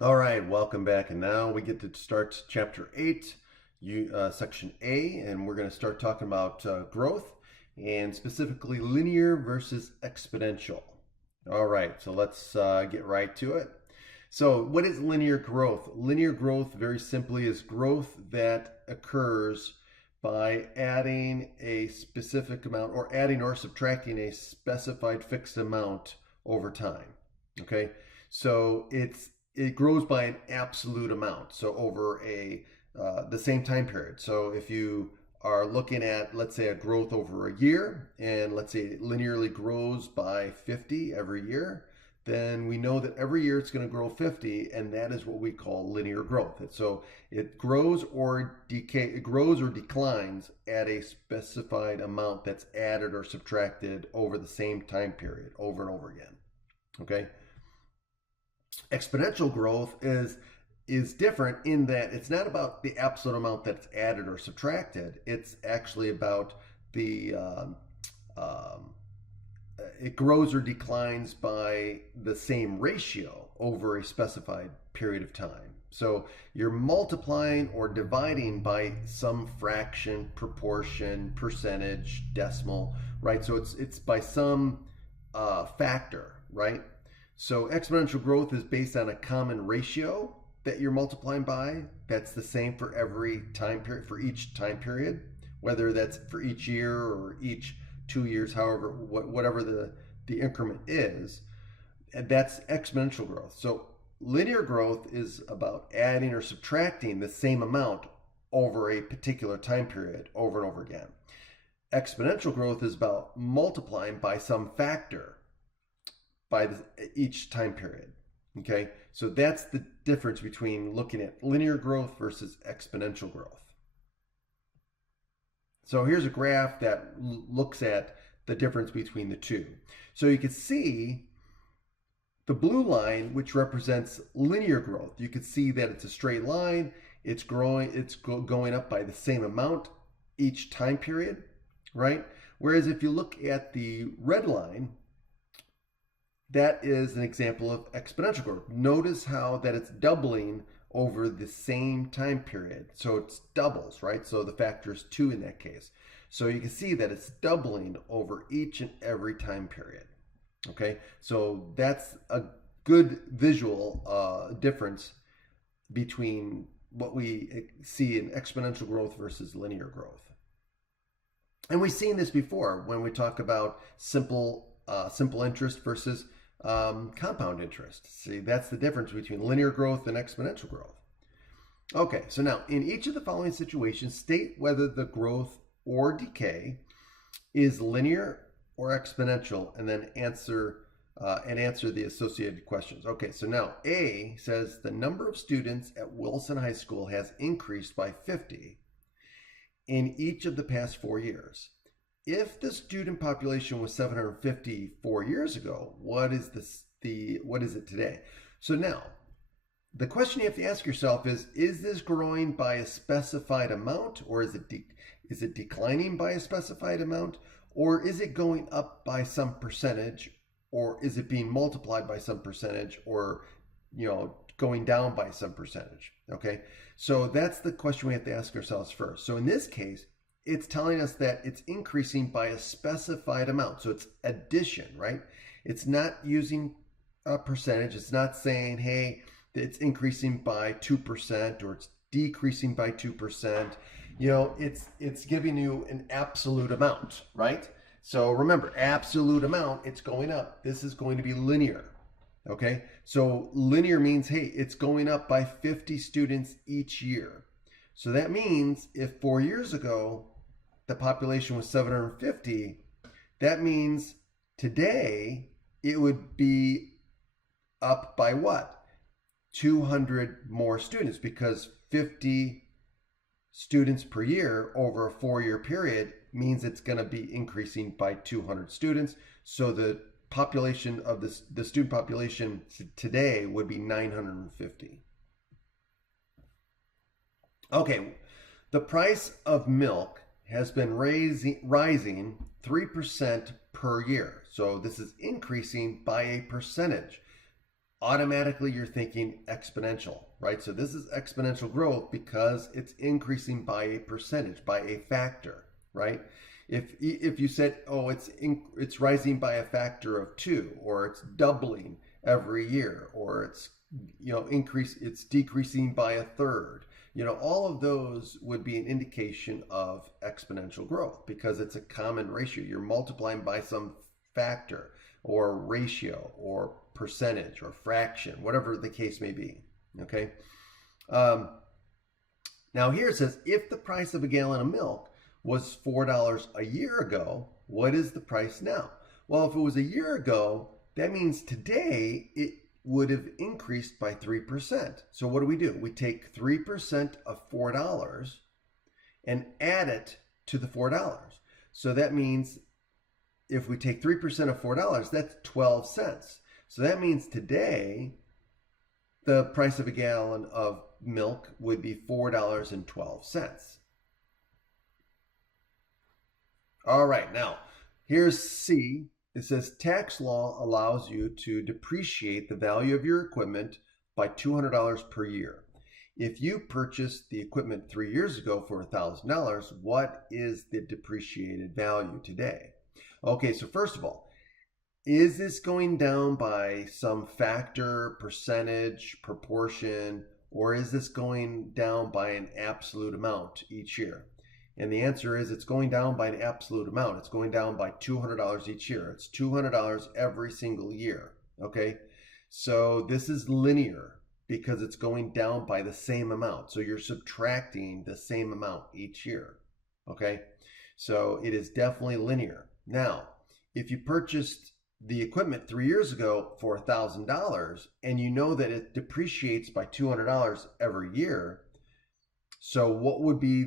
All right, welcome back. And now we get to start chapter 8, section A, and we're going to start talking about growth and specifically linear versus exponential. All right, so let's get right to it. So, what is linear growth? Linear growth, very simply, is growth that occurs by adding a specific amount or adding or subtracting a specified fixed amount over time. Okay, so it grows by an absolute amount. So over the same time period. So if you are looking at, let's say, a growth over a year, and let's say it linearly grows by 50 every year, then we know that every year it's going to grow 50, and that is what we call linear growth. And so it grows or declines at a specified amount that's added or subtracted over the same time period over and over again. Okay? Exponential growth is different in that it's not about the absolute amount that's added or subtracted. It's actually about the it grows or declines by the same ratio over a specified period of time. So you're multiplying or dividing by some fraction, proportion, percentage, decimal, right? So it's by some factor, right? So exponential growth is based on a common ratio that you're multiplying by. That's the same for every time period, for each time period, whether that's for each year or each 2 years, however, whatever the increment is. And that's exponential growth. So linear growth is about adding or subtracting the same amount over a particular time period over and over again. Exponential growth is about multiplying by some factor by each time period. Okay, so that's the difference between looking at linear growth versus exponential growth. So here's a graph that looks at the difference between the two. So you can see the blue line, which represents linear growth. You can see that it's a straight line. It's growing, it's going up by the same amount each time period, right? Whereas if you look at the red line, that is an example of exponential growth. Notice how that it's doubling over the same time period. So it's doubles, right? So the factor is 2 in that case. So you can see that it's doubling over each and every time period. Okay, so that's a good visual difference between what we see in exponential growth versus linear growth. And we've seen this before when we talk about simple interest versus compound interest. See, that's the difference between linear growth and exponential growth. Okay, so now in each of the following situations, state whether the growth or decay is linear or exponential, and then answer the associated questions. Okay, so now A says the number of students at Wilson High School has increased by 50 in each of the past 4 years. If the student population was 750 4 years ago, what is it today? So now, the question you have to ask yourself is this growing by a specified amount, or is it declining by a specified amount, or is it going up by some percentage, or is it being multiplied by some percentage, or going down by some percentage? Okay, so that's the question we have to ask ourselves first. So in this case, it's telling us that it's increasing by a specified amount. So it's addition, right? It's not using a percentage. It's not saying, hey, it's increasing by 2% or it's decreasing by 2%. It's giving you an absolute amount, right? So remember, absolute amount, it's going up. This is going to be linear. Okay? So linear means, hey, it's going up by 50 students each year. So that means if 4 years ago the population was 750, that means today it would be up by what? 200 more students, because 50 students per year over a 4-year period means it's going to be increasing by 200 students. So the population of the student population today would be 950. Okay, the price of milk has been rising 3% per year. So this is increasing by a percentage. automatically you're thinking exponential, right? So this is exponential growth because it's increasing by a percentage, by a factor, right? If you said, oh, it's rising by a factor of 2, or it's doubling every year, or it's it's decreasing by a third, all of those would be an indication of exponential growth because it's a common ratio. You're multiplying by some factor or ratio or percentage or fraction, whatever the case may be. Okay. Now here it says, if the price of a gallon of milk was $4 a year ago, what is the price now? Well, if it was a year ago, that means today it would have increased by 3%. So what do? We take 3% of $4 and add it to the $4. So that means if we take 3% of $4, that's 12 cents. So that means today the price of a gallon of milk would be $4.12. All right, now here's C. It says tax law allows you to depreciate the value of your equipment by $200 per year. If you purchased the equipment 3 years ago for $1,000, what is the depreciated value today? Okay, so first of all, is this going down by some factor, percentage, proportion, or is this going down by an absolute amount each year? And the answer is it's going down by an absolute amount. It's going down by $200 each year. It's $200 every single year, okay? So this is linear because it's going down by the same amount. So you're subtracting the same amount each year, okay? So it is definitely linear. Now, if you purchased the equipment 3 years ago for $1,000 and you know that it depreciates by $200 every year, so what would be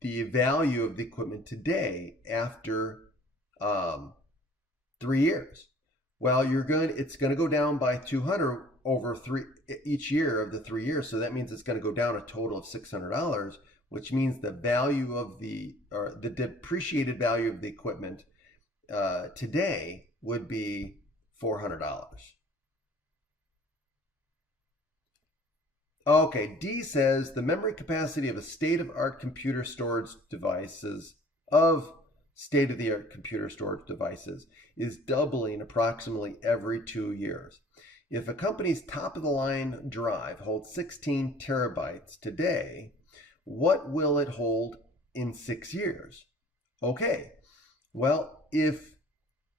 the value of the equipment today after 3 years? Well, it's going to go down by 200 over each year of the 3 years. So that means it's going to go down a total of $600, which means the value of the depreciated value of the equipment today would be $400. Okay, D says the memory capacity of a state-of-the-art computer storage devices is doubling approximately every 2 years. If a company's top-of-the-line drive holds 16 terabytes today, what will it hold in 6 years? Okay, well, if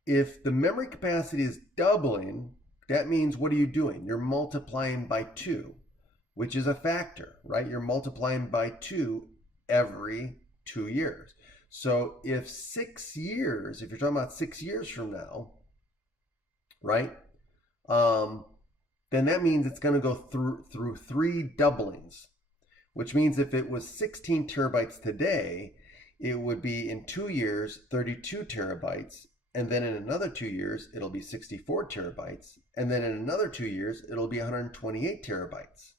the memory capacity is doubling, that means what are you doing? You're multiplying by 2, which is a factor, right? You're multiplying by 2 every 2 years. So if you're talking about 6 years from now, right? Then that means it's going to go through 3 doublings, which means if it was 16 terabytes today, it would be in 2 years 32 terabytes, and then in another 2 years it'll be 64 terabytes, and then in another 2 years it'll be 128 terabytes.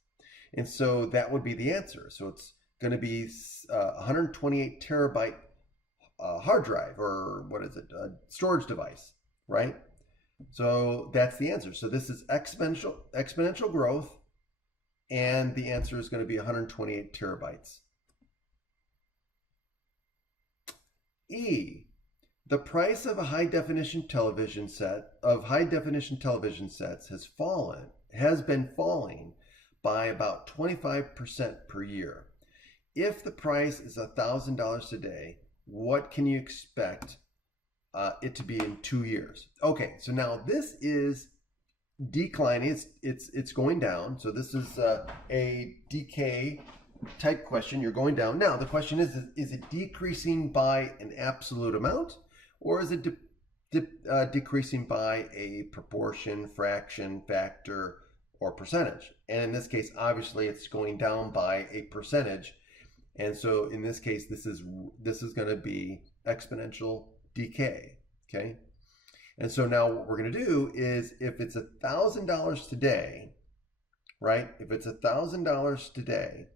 And so that would be the answer. So it's going to be 128 terabyte hard drive, or what is it, storage device, right? So that's the answer. So this is exponential growth, and the answer is going to be 128 terabytes. E, the price of a high-definition television sets has been falling by about 25% per year. If the price is $1,000 today, what can you expect it to be in 2 years? Okay, so now this is declining. It's going down. So this is a decay type question. You're going down. Now the question is it decreasing by an absolute amount, or is it decreasing by a proportion, fraction, factor, or percentage? And in this case, obviously it's going down by a percentage. And so in this case, this is going to be exponential decay, okay? And so now what we're going to do is, if it's $1,000 today, right? If it's $1,000 today,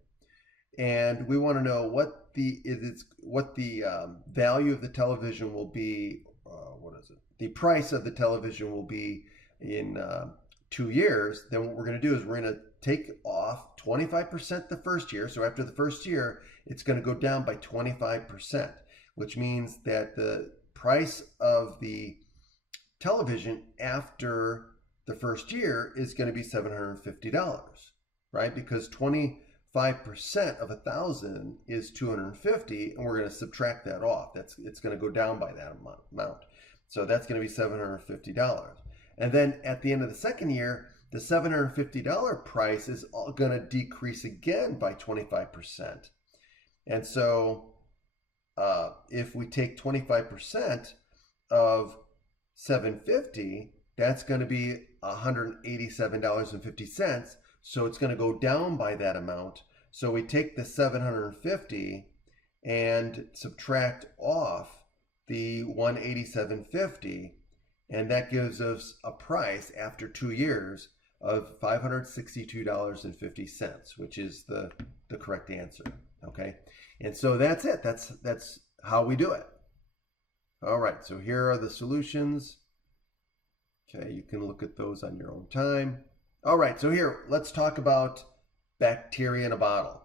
and we want to know what the value of the television will be, the price of the television will be in 2 years, then what we're going to do is we're going to take off 25% the first year. So after the first year, it's going to go down by 25%, which means that the price of the television after the first year is going to be $750, right? Because 25% of 1,000 is 250, and we're going to subtract that off. It's going to go down by that amount. So that's going to be $750. And then at the end of the second year, the $750 price is going to decrease again by 25%. And so if we take 25% of $750, that's going to be $187.50. So it's going to go down by that amount. So we take the $750 and subtract off the $187.50, and that gives us a price after 2 years of $562.50, which is the correct answer. Okay, and so that's it. That's how we do it. All right, so here are the solutions. Okay, you can look at those on your own time. All right, so here, let's talk about bacteria in a bottle.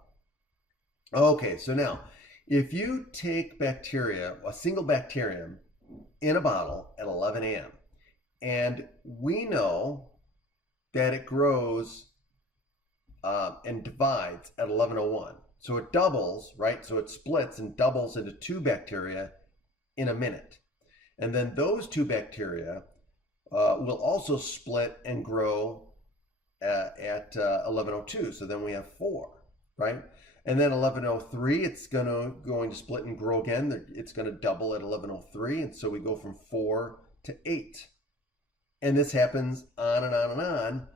Okay, so now, if you take bacteria, a single bacterium, in a bottle at 11 a.m., and we know that it grows and divides at 11:01. So it doubles, right? So it splits and doubles into 2 bacteria in a minute. And then those 2 bacteria will also split and grow at 11:02. So then we have 4, right? And then 11:03, it's going to split and grow again. It's going to double at 11:03. And so we go from 4 to 8. And this happens on and on and on.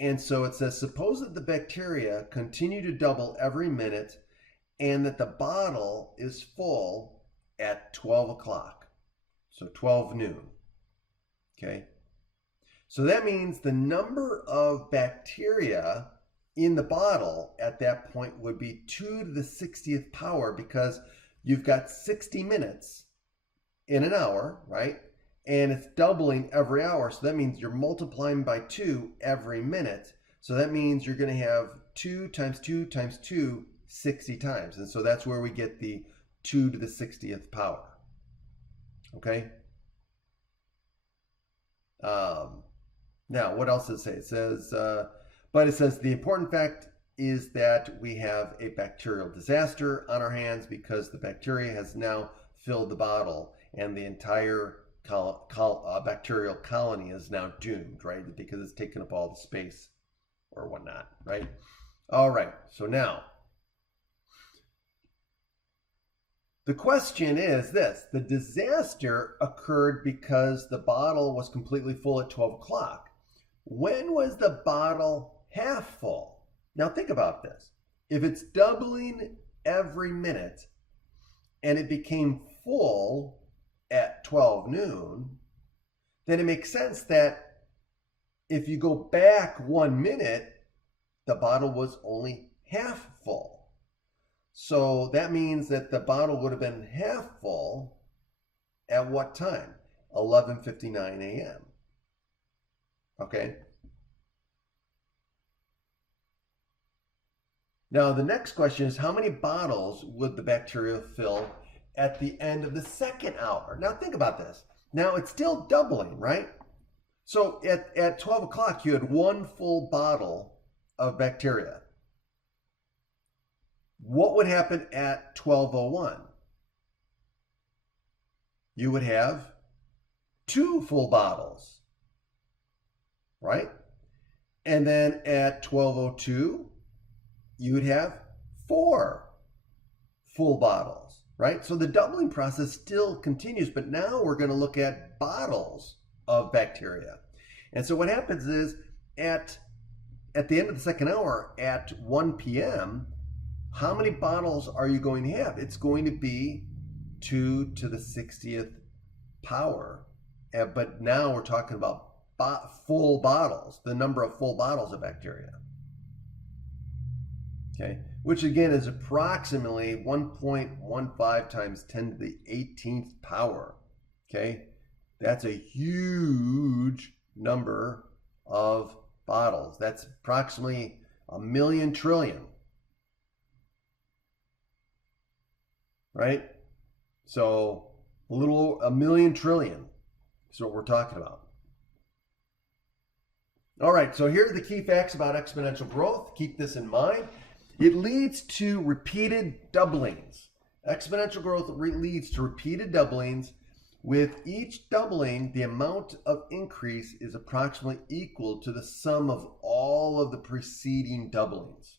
And so it says, suppose that the bacteria continue to double every minute and that the bottle is full at 12 o'clock. So 12 noon. Okay. So that means the number of bacteria in the bottle at that point would be 2 to the 60th power, because you've got 60 minutes in an hour, right? And it's doubling every hour. So that means you're multiplying by 2 every minute. So that means you're going to have 2 times 2 times 2, 60 times. And so that's where we get the 2 to the 60th power. Okay? Now, what else does it say? It says, but it says the important fact is that we have a bacterial disaster on our hands because the bacteria has now filled the bottle and the entire bacterial colony is now doomed, right? Because it's taken up all the space or whatnot, right? All right, so now the question is this: the disaster occurred because the bottle was completely full at 12 o'clock. When was the bottle half full? Now think about this. If it's doubling every minute and it became full at 12 noon, then it makes sense that if you go back 1 minute, the bottle was only half full. So that means that the bottle would have been half full at what time? 11:59 a.m. Okay. Now the next question is, how many bottles would the bacteria fill at the end of the second hour? Now think about this. Now it's still doubling, right? So at 12 o'clock, you had 1 full bottle of bacteria. What would happen at 12:01? You would have 2 full bottles, right? And then at 12:02, you would have 4 full bottles, right? So the doubling process still continues, but now we're going to look at bottles of bacteria. And so what happens is at the end of the second hour at 1 p.m., how many bottles are you going to have? It's going to be 2 to the 60th power. But now we're talking about full bottles, the number of full bottles of bacteria. Okay, which again is approximately 1.15 times 10 to the 18th power. Okay, that's a huge number of bottles. That's approximately 1,000,000 trillion, right? So a little 1,000,000 trillion is what we're talking about. All right, so here are the key facts about exponential growth. Keep this in mind. It leads to repeated doublings. Exponential growth leads to repeated doublings. With each doubling, the amount of increase is approximately equal to the sum of all of the preceding doublings.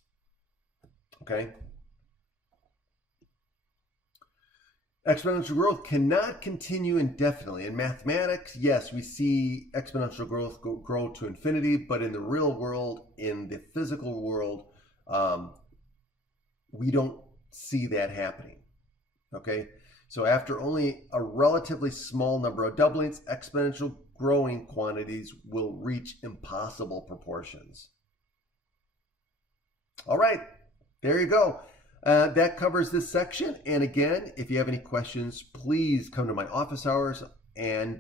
Okay? Exponential growth cannot continue indefinitely. In mathematics, yes, we see exponential growth grow to infinity, but in the real world, in the physical world, we don't see that happening. Okay, so after only a relatively small number of doublings, exponential growing quantities will reach impossible proportions. All right, there you go. That covers this section. And again, if you have any questions, please come to my office hours and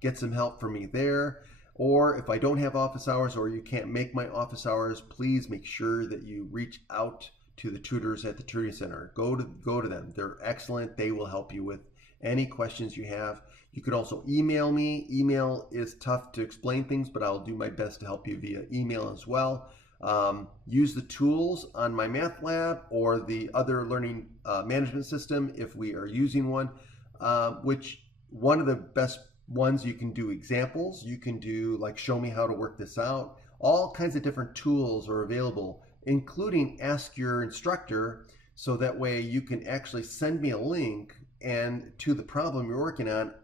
get some help from me there. Or if I don't have office hours or you can't make my office hours, please make sure that you reach out to the tutors at the tutoring center. Go to them. They're excellent. They will help you with any questions you have. You could also email me. Email is tough to explain things, but I'll do my best to help you via email as well. Use the tools on my math lab or the other learning management system if we are using one, which one of the best ones you can do examples. You can do like show me how to work this out. All kinds of different tools are available, including ask your instructor, so that way you can actually send me a link and to the problem you're working on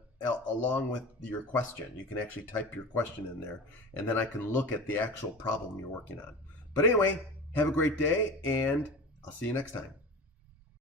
along with your question. You can actually type your question in there and then I can look at the actual problem you're working on. But anyway, have a great day and I'll see you next time.